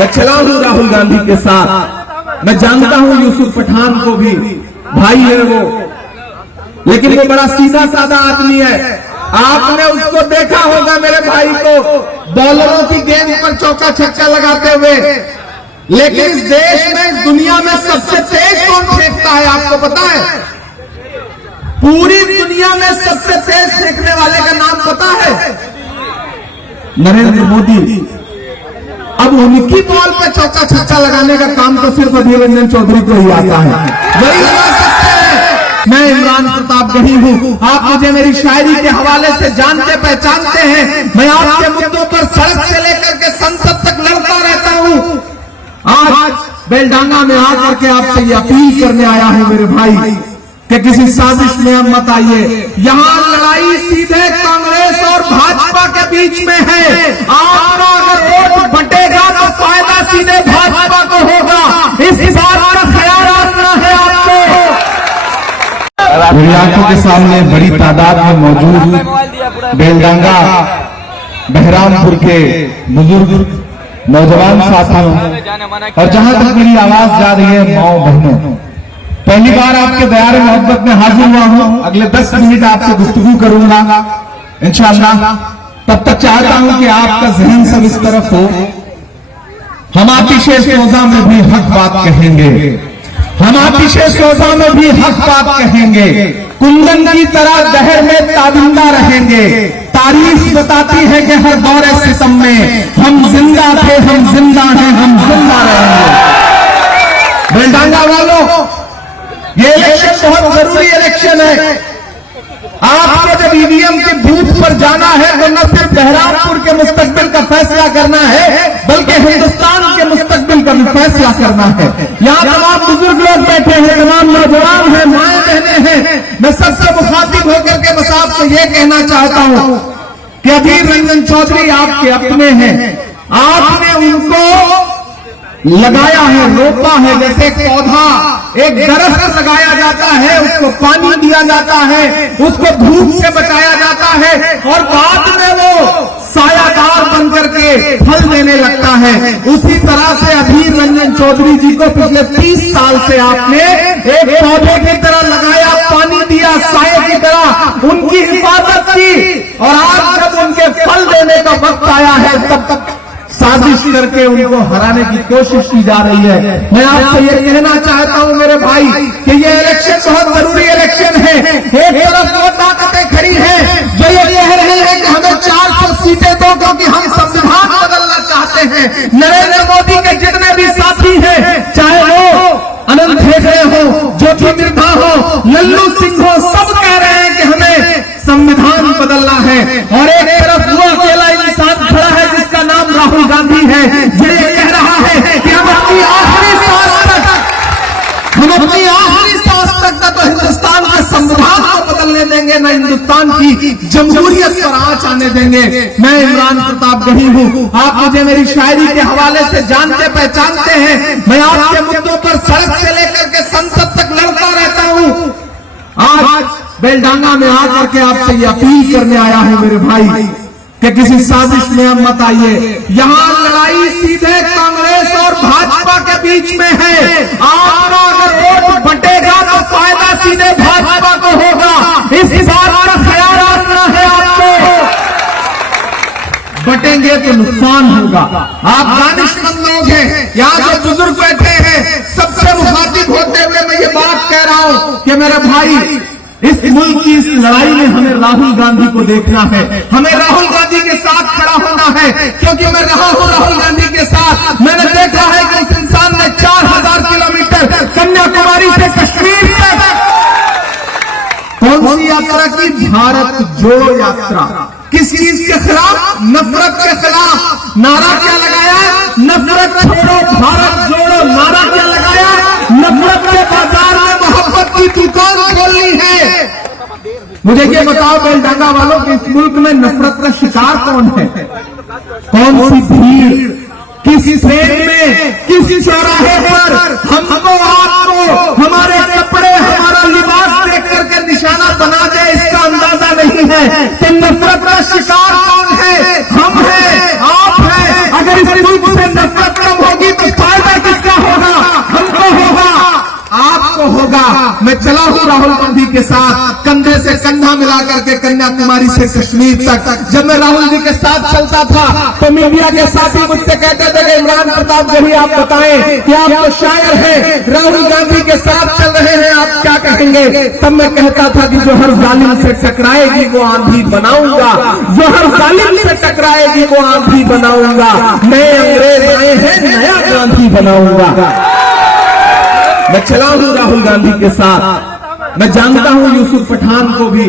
मैं चला हूं राहुल गांधी के साथ। मैं जानता हूं यूसुफ पठान को भी, भाई है वो, लेकिन वो बड़ा सीधा साधा आदमी है। आपने उसको देखा होगा मेरे भाई को बॉलरों की गेंद पर चौका छक्का लगाते हुए, लेकिन इस देश में, इस दुनिया में सबसे तेज कौन फेंकता है आपको पता है? पूरी दुनिया में सबसे तेज फेंकने वाले का नाम पता है? नरेंद्र मोदी। अब उनकी बॉल पे चौका छक्का लगाने का काम तो सिर्फ अधीर रंजन चौधरी को ही आता है, वही लगा सकते हैं। मैं इमरान प्रताप गही हूं, आप मुझे मेरी शायरी के हवाले से जानते पहचानते हैं। मैं आपके मुद्दों पर सड़क से लेकर के संसद तक लड़ता रहता हूं। आज बेलडांगा में आकर के आपसे ये अपील करने आया हूं मेरे भाई कि किसी साजिश में हम मत आइए। यहां लड़ाई सीधे कांग्रेस और भाजपा के बीच में है। आपका अगर वोट बटेगा तो फायदा सीधे भाजपा को होगा, इस बात का ख्याल रखना है आपको। मेरी आंखों के सामने बड़ी तादाद में मौजूद बेलडांगा बहरामपुर के बुजुर्ग नौजवान साथियों, और जहां तक मेरी आवाज जा रही है माओ बहनों, पहली बार आपके दयार मोहब्बत में हाजिर हुआ हूं। अगले 10 मिनट आपसे गुफ्तगू करूंगा इंशाअल्लाह। तब तक चाहता हूं कि आपका जहन सब इस तरफ हो। हम आतिशे सोजा में भी हक बात कहेंगे, हम आतिशे सोजा में भी हक बात कहेंगे। कुंदन की तरह दहर में ताबिंदा रहेंगे। तारीफ बताती है कि हर दौरे सितम में हम जिंदा थे, हम जिंदा हैं, हम जिंदा रहेंगे। बेलडांगा वालों, ये इलेक्शन बहुत जरूरी इलेक्शन है। आपको जब ईवीएम के बूथ पर जाना है तो न सिर्फ बहरामपुर के मुस्तकबिल का फैसला करना है, बल्कि हिंदुस्तान के मुस्तकबिल का भी फैसला करना है। यहाँ तमाम बुजुर्ग लोग बैठे हैं, तमाम नौजवान हैं, माएं बहने हैं। मैं सबसे मुखातिब होकर के बस आपसे ये कहना चाहता हूँ कि अधीर रंजन चौधरी आपके अपने हैं। आपने उनको लगाया है, रोपा है। जैसे एक पौधा, एक दरख्त लगाया जाता है, उसको पानी दिया जाता है, उसको धूप से बचाया जाता है, और बाद में वो सायादार बनकर के फल देने लगता है। उसी तरह से अधीर रंजन चौधरी जी को पिछले 30 साल से आपने एक पौधे की तरह लगाया, पानी दिया, साये की तरह उनकी हिफाजत की, और आज जब उनके फल देने का वक्त आया है तब तक साजिश करके उनको हराने की कोशिश की जा रही है। मैं आपसे ये कहना चाहता हूं मेरे भाई कि ये इलेक्शन बहुत जरूरी इलेक्शन है। एक तरफ वो ताकतें खड़ी हैं जो ये कह रहे हैं कि हमें 400 सीटें दो क्योंकि हम संविधान बदलना चाहते हैं। नरेंद्र मोदी के जितने भी साथी हैं, चाहे वो अनंत हेगड़े हो, ज्योति मिर्धा हो, लल्लू सिंह हो, सब कह रहे हैं कि हमें संविधान बदलना है। और एक तरफ वो अकेला इंसान खड़ा है जिसका नाम राहुल गांधी है, जो ये कह रहा है कि हम अपनी आखिरी सांस तक तो हिंदुस्तान के संविधान को बदलने देंगे, न हिंदुस्तान की जमहूरियत पर आंच आने देंगे। मैं इमरान प्रताप गही हूं, आप मुझे मेरी शायरी के हवाले से जानते पहचानते हैं। मैं आपके मुद्दों पर सड़क से लेकर के संसद तक लड़ता रहता हूं। आज बेलडांगा में आकर के आपसे ये अपील करने आया हूं मेरे भाई कि किसी साजिश में हम मत आइए। यहां लड़ाई सीधे कांग्रेस और भाजपा के बीच में है। आपका अगर वोट बटेगा तो फायदा सीधे भाजपा को होगा, इस बात का ख्याल रखना है आपको। बटेंगे तो नुकसान होगा। आप दानिशमंद लोग हैं, यहाँ जो बुजुर्ग बैठे हैं, सबसे मुखातिब होते हुए मैं ये बात कह रहा हूं कि मेरे भाई, इस मुल्क की इस लड़ाई में हमें राहुल गांधी को देखना है, हमें राहुल गांधी के साथ खड़ा होना है, क्योंकि मैं रहा हूं राहुल गांधी के साथ। मैंने देखा है कि उस इंसान ने 4000 किलोमीटर कन्याकुमारी से कश्मीर तक कौन सी यात्रा की? भारत जोड़ो यात्रा। किस चीज के खिलाफ? नफरत के खिलाफ। नारा क्या लगाया? नफरत छोड़ो भारत जोड़ो। नारा क्या लगाया? नफरत के बाजार में मोहब्बत की दुकान खोलनी है। मुझे ये बताओ बेलडांगा वालों कि इस मुल्क में नफरत का शिकार कौन है? कौन सी भीड़, किस ट्रेन में, किस चौराहे पर हमको आपको हमारे कपड़े, हमारा लिबास देख करके निशाना बना दे, इसका अंदाजा नहीं है। तो नफरत का शिकार कौन है? हम हैं, आप हैं। अगर इस मुल्क से नफरत कम होगी मैं चला हूँ राहुल गांधी के साथ, कंधे से कंधा मिला करके कन्याकुमारी से कश्मीर तक। जब मैं राहुल जी के साथ चलता था तो मीडिया के साथी मुझसे कहते थे कि इमरान प्रताप जी आप बताएं कि आप तो शायर हैं, राहुल गांधी के साथ चल रहे हैं, आप क्या कहेंगे? तब मैं कहता था कि जो हर जालिम से टकराएगी वो आंधी बनाऊंगा, जो हर जालिम से टकराएगी वो आंधी बनाऊंगा। नए अंग्रेज आए हैं, नया गांधी बनाऊंगा। मैं चला हूं राहुल गांधी के साथ, मैं जानता हूं यूसुफ पठान को भी,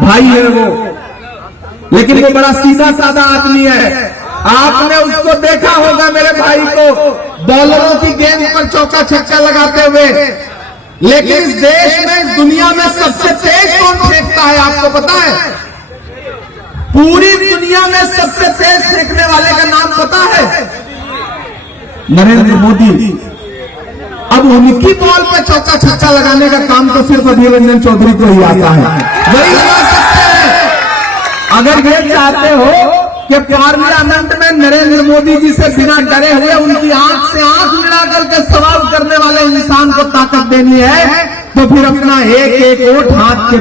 भाई है वो, लेकिन वो बड़ा सीधा साधा आदमी है। आपने उसको देखा होगा मेरे भाई को बॉलरों की गेंद पर चौका छक्का लगाते हुए, लेकिन इस देश में, इस दुनिया में सबसे तेज कौन फेंकता है आपको पता है? पूरी दुनिया में सबसे तेज फेंकने वाले का नाम पता है? नरेंद्र मोदी। अब उनकी बॉल पे चौका छक्का लगाने का काम तो सिर्फ अधीर रंजन चौधरी को ही आता है, वही लगा सकते हैं। अगर ये चाहते हो कि पार्लियामेंट में नरेंद्र मोदी जी से बिना डरे हुए उनकी आंख से आंख मिला करके सवाल करने वाले इंसान को ताकत देनी है, तो फिर अपना एक एक वोट हाथ के